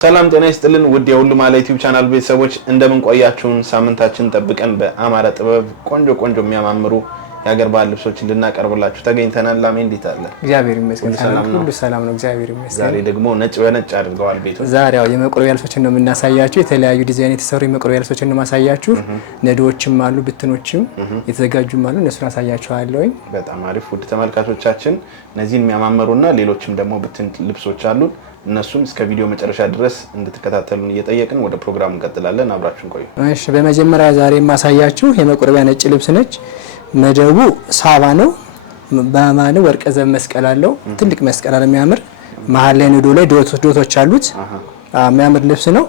ሰላም ጤና ይስጥልን ውድ የሁሉ ማለ ዩቲዩብ ቻናል ቤተሰቦች እንደምን ቆያችሁን? ሳምንታችን ጠብቀን በአማራ ጥበብ ቆንጆ የሚያማምሩ የሀገር ባህል ልብሶችን ልናቀርብላችሁ ተገኝተናል። ላሜ እንዴት አለ? እግዚአብሔር ይመስገን ሁሉ ሰላም ነው። እግዚአብሔር ይመስገን። ዛሬ ደግሞ ነጭ በነጭ አድርገዋል ቤቱ። ዛሬ ያው የመቆረቢያ ልብሶችን ነው የምናሳያችሁ። የተለያዩ ዲዛይን የተሰሩ የመቆረቢያ ልብሶችን ነው ማሳያችሁ። ነዶዎችም አሉ፣ ብትኖችም የተዘጋጁም አሉ። እነሱን አሳያችኋለሁ። በጣም አሪፍ ውድ ተመልካቾቻችን፣ እነዚህን የሚያማምሩና ሌሎችም ደግሞ ብትን ልብሶች አሉ። እነሱም እስከ ቪዲዮ መጨረሻ ድረስ እንድትከታተሉን እየጠየቅን ወደ ፕሮግራሙ እንቀጥላለን። አብራችሁን ቆዩ። እሺ፣ በመጀመሪያ ዛሬ የማሳያችሁ የመቆረቢያ ነጭ ልብስ ነች። መደቡ ሳባ ነው። በማለ ወርቀ ዘብ መስቀል አለው። ትልቅ መስቀል አለ የሚያምር። መሀል ላይ ነዶ ላይ ዶቶች አሉት። የሚያምር ልብስ ነው።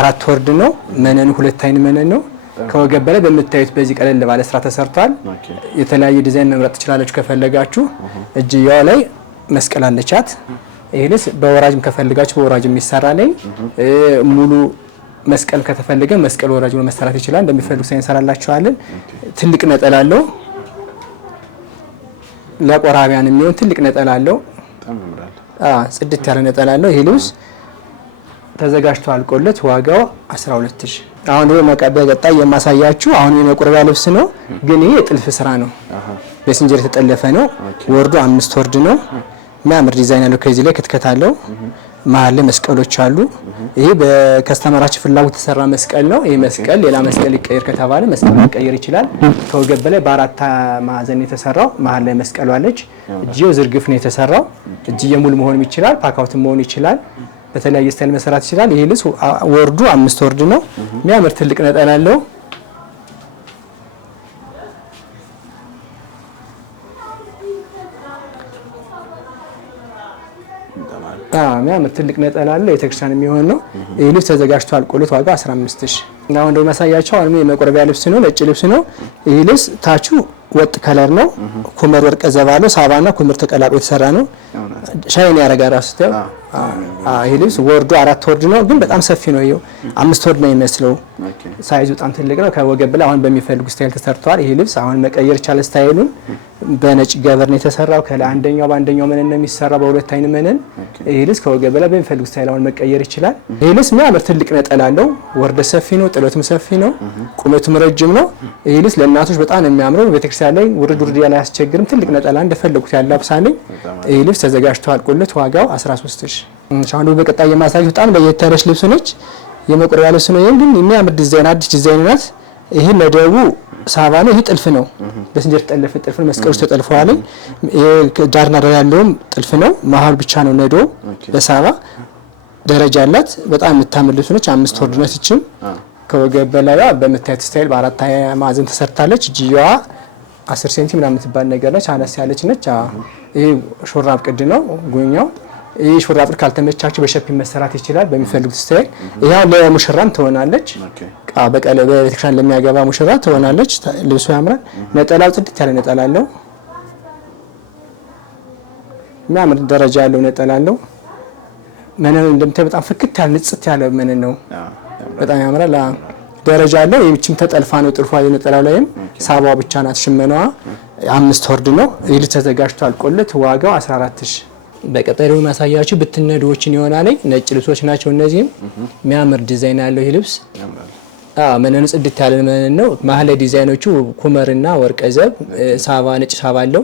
4 ወርድ ነው። መነኑ 2 አይን መነን ነው። ከወገብ በላይ በምታዩት በዚህ ቀለል ባለ ስራ ተሰርቷል። የተለያየ ዲዛይን መምረጥ ትችላላችሁ ከፈለጋችሁ። እጅያው ላይ መስቀል አለቻት። ይሄ ልብስ በወራጅም ከፈልጋችሁ በወራጅም ይሰራል። ሙሉ መስቀል ከተፈለገ መስቀል ወራጅ ነው መሰራት ይችላል። እንደሚፈልጉ ሳይን ሰራላችኋለን። ትልቅ ነጠላ አለው። ለቆራቢያን የሚሆን ትልቅ ነጠላ አለው። ጽድት ያለ ነጠላ አለው። ይሄ ልብስ ተዘጋጅቶ አልቆለት ዋጋው 12000። አሁን ደግሞ መቀበያ ቀጣይ የማሳያችሁ አሁን የመቆረቢያ ልብስ ነው፣ ግን ይሄ የጥልፍ ስራ ነው። በሲንጀር የተጠለፈ ነው። ወርዱ 5 ወርድ ነው። የሚያምር ዲዛይን አለው። ከዚህ ላይ ክትከት አለው። መሀል ላይ መስቀሎች አሉ። ይሄ በከስተመራችን ፍላጎት የተሰራ መስቀል ነው። ይሄ መስቀል ሌላ መስቀል ይቀየር ከተባለ መስቀል መቀየር ይችላል። ከወገብ በላይ በ4 ማዕዘን የተሰራው መሀል ላይ መስቀሉ አለች። እጅየው ዝርግፍ ነው የተሰራው። እጅየ ሙሉ መሆንም ይችላል፣ ፓካውት መሆን ይችላል። በተለያየ ስታይል መሰራት ይችላል። ይሄ ልብስ ወርዱ 5 ወርድ ነው። የሚያምር ትልቅ ነጠላ አለው። የሚያምር ትልቅ ነጠላ አለ። የቤተክርስቲያን የሚሆን ነው። ይሄ ልብስ ተዘጋጅቶ አልቆለት ዋጋው 15000። እና አሁን ደግሞ ማሳያቸው አሁን የመቆረቢያ ልብስ ነው፣ ነጭ ልብስ ነው። ይሄ ልብስ ታቹ ወጥ ከለር ነው። ኩመር ወርቀ ዘብ አለው። ሳባና ኩመር ተቀላቅሎ የተሰራ ነው። ሻይን ያረጋ ራሱ ተው። ይሄ ልብስ ወርዱ 4 ወርድ ነው፣ ግን በጣም ሰፊ ነው። ይሄው 5 ወርድ ነው የሚመስለው። ሳይዙ በጣም ትልቅ ነው። ከወገብ ላይ አሁን በሚፈልጉ ስታይል ተሰርቷል። ይሄ ልብስ አሁን መቀየር ይቻላል ስታይሉን። በነጭ ገበር ነው የተሰራው። ከአንደኛው በአንደኛው መነን ነው የሚሰራው፣ በ2 አይን መነን። ይሄ ልብስ ከወገብ ላይ በሚፈልጉ ስታይል አሁን መቀየር ይችላል። ይሄ ልብስ የሚያምር ትልቅ ነጠላ አለው። ወርደ ሰፊ ነው፣ ጥለቱም ሰፊ ነው፣ ቁመቱም ረጅም ነው። ይሄ ልብስ ለእናቶች በጣም ነው የሚያምረው። ቤተክርስቲያን ላይ ውርድ ያለ አያስቸግርም። ትልቅ ነጠላ እንደፈለጉት ያላብሳልኝ። ይሄ ልብስ ተዘጋጅቶ አልቆለት ዋጋው 13000። አሁን በቀጣይ የማሳየው በጣም ለየት ያለች ልብስ ነች። የመቆረቢያ ልብስ ነው። ይሄን ግን የሚያምር ዲዛይን አዲስ ዲዛይን ናት። ይሄ መደቡ ሳባ ነው። ይሄ ጥልፍ ነው። በስንጀር ተጠለፈ ጥልፍ ነው። መስቀሎች ተጠልፈዋል። ይሄ ዳርና ዳር ያለውም ጥልፍ ነው። መሀል ብቻ ነው ነዶ በሳባ ደረጃ አላት። በጣም የምታምር ልብስ ነች። 5 ወርድ ነች። እቺም ከወገብ በላይዋ በምታዩት ስታይል በ4 ማዕዘን ተሰርታለች። እጅየዋ 10 ሴንቲ ምናምን የምትባል ነገር ነች። አነስ ያለች ነች። ይሄ ሹራብ ቅድ ነው ጉኛው። ይሄ ሹራብ ቅድ ካልተመቻችሁ በሸፒን መሰራት ይችላል በሚፈልጉት ስታይል። ይሄው ለሙሽራም ትሆናለች። በቀለበ በቤተክርስቲያን ለሚያገባ ሙሽራ ትሆናለች። ልብሱ ያምራል። ነጠላው ጽድት ያለ ነጠላ አለው። የሚያምር ደረጃ ያለው ነጠላ አለው። መነኑ እንደምታዩ በጣም ፍክት ያለ ንጽት ያለ መነን ነው። በጣም ያምራል። ደረጃ አለው። ይህችም ተጠልፋ ነው ጥልፏ። የነጠላው ላይም ሳባዋ ብቻ ናት ሽመናዋ። 5 ወርድ ነው። ይህ ልብስ ተዘጋጅቶ አልቆለት ዋጋው 14000። በቀጣይ ደግሞ ማሳያችሁ ብትነዶዎችን ይሆናል። ነጭ ልብሶች ናቸው እነዚህም። የሚያምር ዲዛይን ያለው ይህ ልብስ መነኑ ጽድት ያለ መነን ነው። መሀል ላይ ዲዛይኖቹ ኩመርና ወርቀ ዘብ ሳባ ነጭ ሳባ አለው።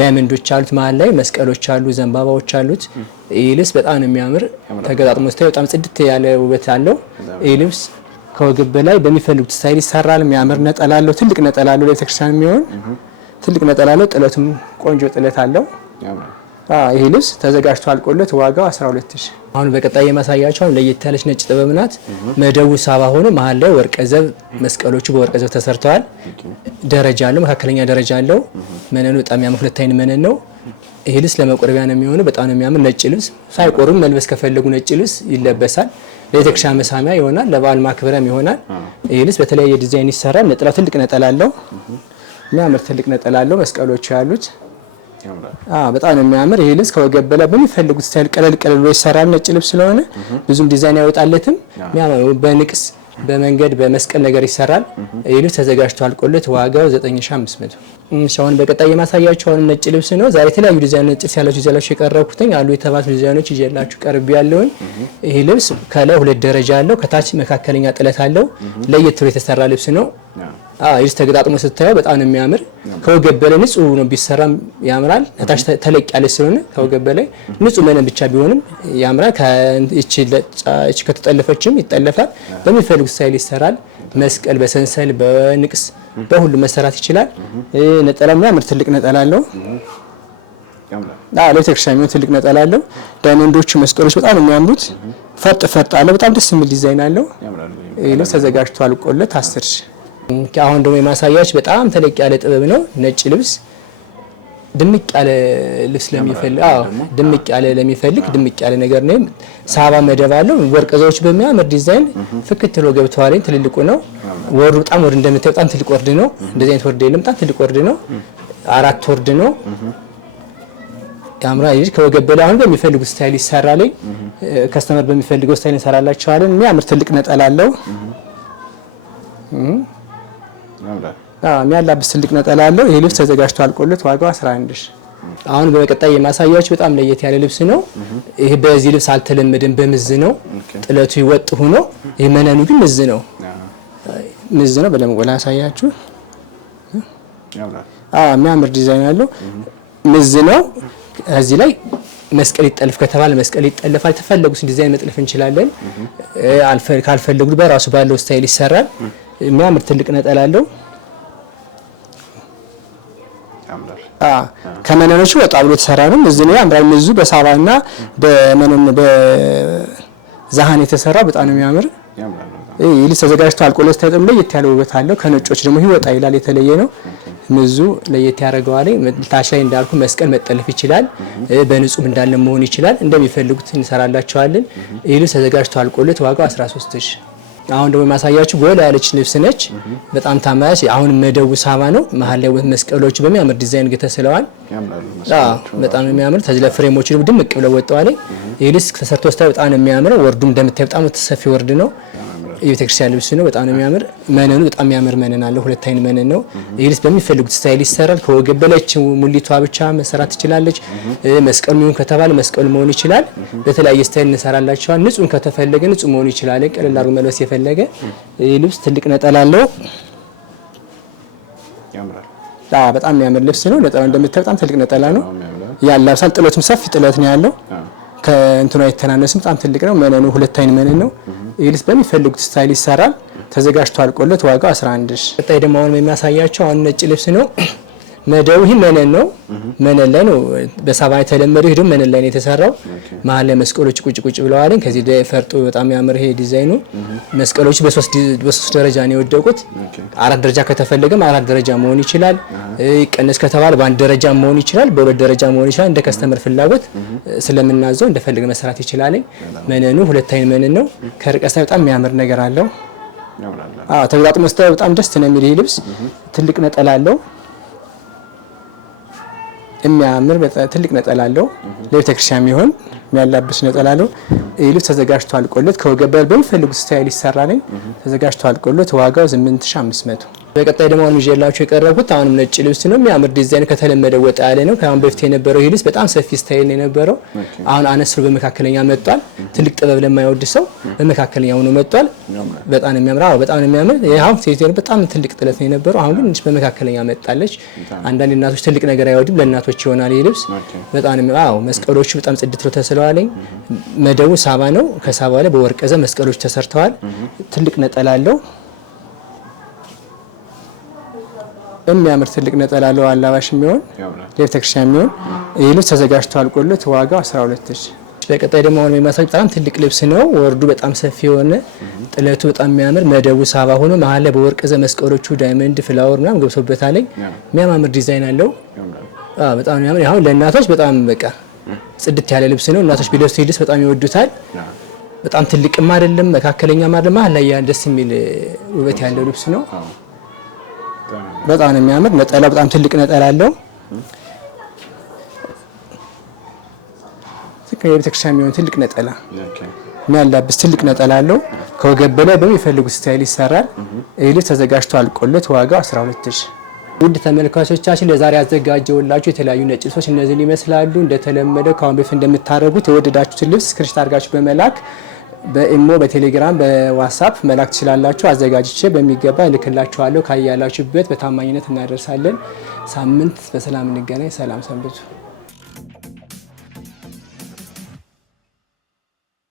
ዳይመንዶች አሉት። መሀል ላይ መስቀሎች አሉ፣ ዘንባባዎች አሉት። ይህ ልብስ በጣም ነው የሚያምር። ተገጣጥሞ ስታይ በጣም ጽድት ያለ ውበት አለው። ይህ ልብስ ከወገብ በላይ በሚፈልጉት ስታይል ይሰራል። የሚያምር ነጠላ አለው። ትልቅ ነጠላ አለው። ለቤተክርስቲያን የሚሆን ትልቅ ነጠላ አለው። ጥለቱም ቆንጆ ጥለት አለው። ይሄ ልብስ ተዘጋጅቶ አልቆለት ዋጋው 12000። አሁን በቀጣይ የማሳያቸው ለየት ያለች ነጭ ጥበብ ናት። መደቡ ሳባ ሆኖ መሀል ላይ ወርቀ ዘብ መስቀሎቹ በወርቀ ዘብ ተሰርተዋል። ደረጃ አለው፣ መካከለኛ ደረጃ አለው። መነኑ በጣም የሚያምር 2 አይን መነን ነው። ይሄ ልብስ ለመቆረቢያ ነው የሚሆነው። በጣም ነው የሚያምር ነጭ ልብስ። ሳይቆርም መልበስ ከፈለጉ ነጭ ልብስ ይለበሳል። ለቤተክርስቲያን መሳሚያ ይሆናል፣ ለበዓል ማክበሪያም ይሆናል። ይሄ ልብስ በተለያየ ዲዛይን ይሰራል። ነጠላው ትልቅ ነጠላ አለው። የሚያምር ትልቅ ነጠላ አለው። መስቀሎቹ ያሉት በጣም ነው የሚያምር። ይሄ ልብስ ከወገብ በላይ በሚፈልጉት ስታይል ቀለል ብሎ ይሰራል። ነጭ ልብስ ስለሆነ ብዙም ዲዛይን ያወጣለትም። በንቅስ በመንገድ በመስቀል ነገር ይሰራል። ይህ ልብስ ተዘጋጅቶ አልቆለት ዋጋው 9500። አሁን በቀጣይ የማሳያችሁ አሁን ነጭ ልብስ ነው። ዛሬ የተለያዩ ዲዛይን ነጭ ያላችሁ ይዘላችሁ የቀረብኩትኝ አሉ የተባሉ ዲዛይኖች ይዤላችሁ ቀርብ ያለውን። ይሄ ልብስ ከላይ 2 ደረጃ አለው፣ ከታች መካከለኛ ጥለት አለው። ለየት ብሎ የተሰራ ልብስ ነው። ይህ ተገጣጥሞ ስታየው በጣም ነው የሚያምር። ከወገብ በላይ ንጹህ ነው ቢሰራም ያምራል። ታች ተለቅ ያለ ስለሆነ ከወገብ በላይ ንጹህ መነን ብቻ ቢሆንም ያምራል። እቺ ከተጠለፈችም ይጠለፋል። በሚፈልጉት ስታይል ይሰራል። መስቀል በሰንሰል በንቅስ በሁሉ መሰራት ይችላል። ነጠላው የሚያምር ትልቅ ነጠላ አለው። ለቤተክርስቲያን የሚሆን ትልቅ ነጠላ አለው። ዳይመንዶቹ መስቀሎች በጣም ነው የሚያምሩት። ፈርጥ አለው። በጣም ደስ የሚል ዲዛይን አለው። ይህ ልብስ ተዘጋጅቶ አልቆለት 10 ሺህ። አሁን ደግሞ የማሳያችሁ በጣም ተለቅ ያለ ጥበብ ነው። ነጭ ልብስ ድምቅ ያለ ልብስ ለሚፈልግ ድምቅ ያለ ነገር ነው። ሳባ መደብ አለው። ወርቅ ዘዎች በሚያምር ዲዛይን ፍክት ብሎ ገብተዋል። ትልልቁ ነው። ወርዱ በጣም ወርድ እንደምታዩት በጣም ትልቅ ወርድ ነው። እንደዚህ አይነት ወርድ የለም። በጣም ትልቅ ወርድ ነው። 4 ወርድ ነው። ያምራ ይሄ ከወገብ በላይ አሁን በሚፈልጉት ስታይል ይሰራል። ከስተመር በሚፈልገው ስታይል እንሰራላችኋለን። የሚያምር ትልቅ ነጠላ አለው። የሚያላብስ ትልቅ ነጠላ አለው። ይሄ ልብስ ተዘጋጅቶ አልቆለት ዋጋው 11 ሺህ። አሁን በቀጣይ የማሳያችሁ በጣም ለየት ያለ ልብስ ነው። ይሄ በዚህ ልብስ አልተለመደም። በምዝ ነው ጥለቱ ይወጥ ሆኖ፣ ይሄ መነኑ ግን ምዝ ነው። በደንብ ወላ ያሳያችሁ። የሚያምር ዲዛይን አለው። ምዝ ነው። እዚህ ላይ መስቀል ይጠልፍ ከተባለ መስቀል ይጠልፋል። ተፈለጉት ዲዛይን መጥለፍ እንችላለን። ካልፈለጉት በራሱ ባለው ስታይል ይሰራል። የሚያምር ትልቅ ነጠላ አለው። ከመነኖቹ ወጣ ብሎ ተሰራ ነው። እዚህ ነው ያምራል። ምዙ በሳባና በመነን በዛሃን የተሰራ በጣም ነው የሚያምር። ይህ ልብስ ተዘጋጅቶ አልቆለት ተጠም ለየት ያለ ውበት አለው። ከነጮች ደግሞ ይወጣ ይላል። የተለየ ነው። ምዙ ለየት ያደርገዋል። ታች ላይ እንዳልኩ መስቀል መጠለፍ ይችላል። በንጹህ እንዳለ መሆን ይችላል። እንደሚፈልጉት እንሰራላቸዋለን። ይህ ልብስ ተዘጋጅቶ አልቆለት ዋጋው 13 ሺህ። አሁን ደግሞ የማሳያችሁ ጎላ ያለች ልብስ ነች። በጣም ታማራጭ። አሁን መደቡ ሳባ ነው። መሀል ላይ መስቀሎች በሚያምር ዲዛይን ተስለዋል። በጣም ነው የሚያምር። ተዝለ ፍሬሞች ድምቅ ብለው ወጣዋል። ይህ ልብስ ተሰርቶ ስታይ በጣም ነው የሚያምር። ወርዱ እንደምታዩ በጣም ሰፊ ወርድ ነው። የቤተክርስቲያን ልብስ ነው። በጣም ነው የሚያምር። መነኑ በጣም የሚያምር መነን አለው። 2 አይን መነን ነው። ይህ ልብስ በሚፈልጉት ስታይል ይሰራል። ከወገብ በላይ ሙሊቷ ብቻ መሰራት ትችላለች። መስቀል የሚሆን ከተባለ መስቀል መሆን ይችላል። በተለያየ ስታይል እንሰራላቸዋል። ንጹህ ከተፈለገ ንጹህ መሆን ይችላል። ቀለል አድርጎ መልበስ የፈለገ ይህ ልብስ ትልቅ ነጠላ አለው። በጣም የሚያምር ልብስ ነው። ነጠላው እንደምታዩት በጣም ትልቅ ነጠላ ነው። ያላብሳል። ጥለቱም ሰፊ ጥለት ነው ያለው። ከእንትኑ አይተናነስም። በጣም ትልቅ ነው። መነኑ 2 አይን መነን ነው። ይህ ልብስ በሚፈልጉት ስታይል ይሰራል። ተዘጋጅቶ አልቆለት ዋጋው 11 ሺህ። ቀጣይ ደግሞ አሁን የሚያሳያቸው አሁን ነጭ ልብስ ነው። መደቡ ይህ መነን ነው። መነን ላይ ነው በሳባ የተለመደው። ይሄ ደግሞ መነን ላይ ነው የተሰራው። መሀል ላይ መስቀሎች ቁጭ ብለዋል። ከዚህ ፈርጡ በጣም ያምር። ይሄ ዲዛይኑ መስቀሎች በሶስት ደረጃ ነው የወደቁት። 4 ደረጃ ከተፈለገም 4 ደረጃ መሆን ይችላል። ይቀነስ ከተባለ በ1 ደረጃ መሆን ይችላል። በ2 ደረጃ መሆን ይችላል። እንደ ከስተመር ፍላጎት ስለምናዘው እንደፈለገ መስራት ይችላል። መነኑ 2 አይን መነን ነው። ከርቀት በጣም የሚያምር ነገር አለው። ተገጣጥሞ ስታየው በጣም ደስ ነው የሚል። ይሄ ልብስ ትልቅ ነጠላ አለው። የሚያምር ትልቅ ነጠላ አለው። ለቤተክርስቲያን የሚሆን የሚያላብስ ነጠላ አለው። ይህ ልብስ ተዘጋጅቶ አልቆለት ከወገብ በላይ በሚፈልጉት ስታይል ይሰራል። ተዘጋጅቶ አልቆለት ዋጋው 8500። በቀጣይ ደግሞ አሁን ይዤላችሁ የቀረብኩት አሁንም ነጭ ልብስ ነው። የሚያምር ዲዛይን ከተለመደ ወጣ ያለ ነው። ከአሁን በፊት የነበረው ይህ ልብስ በጣም ሰፊ ስታይል ነው የነበረው። አሁን አነስ ብሎ በመካከለኛ መጥቷል። ትልቅ ጥበብ ለማይወድ ሰው በመካከለኛ ሆኖ መጥቷል። በጣም ነው የሚያምር። በጣም ነው የሚያምር። ይሄው ሴቴን በጣም ትልቅ ጥለት ነው የነበረው። አሁን ግን በመካከለኛ መጣለች። አንዳንድ እናቶች ትልቅ ነገር አይወድም፣ ለእናቶች ይሆናል ይህ ልብስ። በጣም ነው መስቀሎቹ በጣም ጽድት ብለው ተስለዋል። መደቡ ሳባ ነው። ከሳባ ላይ በወርቅ ዘ መስቀሎች ተሰርተዋል። ትልቅ ነጠላ አለው። የሚያምር ትልቅ ነጠላ አለው። አላባሽ የሚሆን ለቤተክርስቲያን የሚሆን ይህ ልብስ ተዘጋጅቶ አልቆለት ዋጋው 12 ሺህ። በቀጣይ ደግሞ አሁን የሚያሳይ በጣም ትልቅ ልብስ ነው። ወርዱ በጣም ሰፊ የሆነ ጥለቱ በጣም የሚያምር መደቡ ሳባ ሆኖ መሀል ላይ በወርቅ ዘ መስቀሎቹ ዳይመንድ ፍላወር ምናምን ገብቶበታል። የሚያምር ዲዛይን አለው። በጣም የሚያምር። አሁን ለእናቶች በጣም በቃ ጽድት ያለ ልብስ ነው። እናቶች ቢለብሱ ይልስ በጣም ይወዱታል። በጣም ትልቅም አይደለም መካከለኛም አይደለም፣ መሀል ላይ ደስ የሚል ውበት ያለው ልብስ ነው። በጣም የሚያምር ነጠላ በጣም ትልቅ ነጠላ አለው። የቤተክርስቲያን የሚሆን ትልቅ ነጠላ የሚያላብስ ትልቅ ነጠላ አለው። ከወገብ በላይ በሚፈልጉት ስታይል ይሰራል። ይህ ልብስ ተዘጋጅቶ አልቆለት ዋጋው 12000። ውድ ተመልካቾቻችን ለዛሬ ያዘጋጀውላችሁ የተለያዩ ነጭ ልብሶች እነዚህን ይመስላሉ። እንደተለመደው ከአሁን በፊት እንደምታደርጉት የወደዳችሁትን ልብስ ስክሪንሾት አድርጋችሁ በመላክ በኢሞ፣ በቴሌግራም፣ በዋትስአፕ መላክ ትችላላችሁ። አዘጋጅቼ በሚገባ እልክላችኋለሁ። ካያላችሁበት በታማኝነት እናደርሳለን። ሳምንት በሰላም እንገናኝ። ሰላም ሰንብቱ።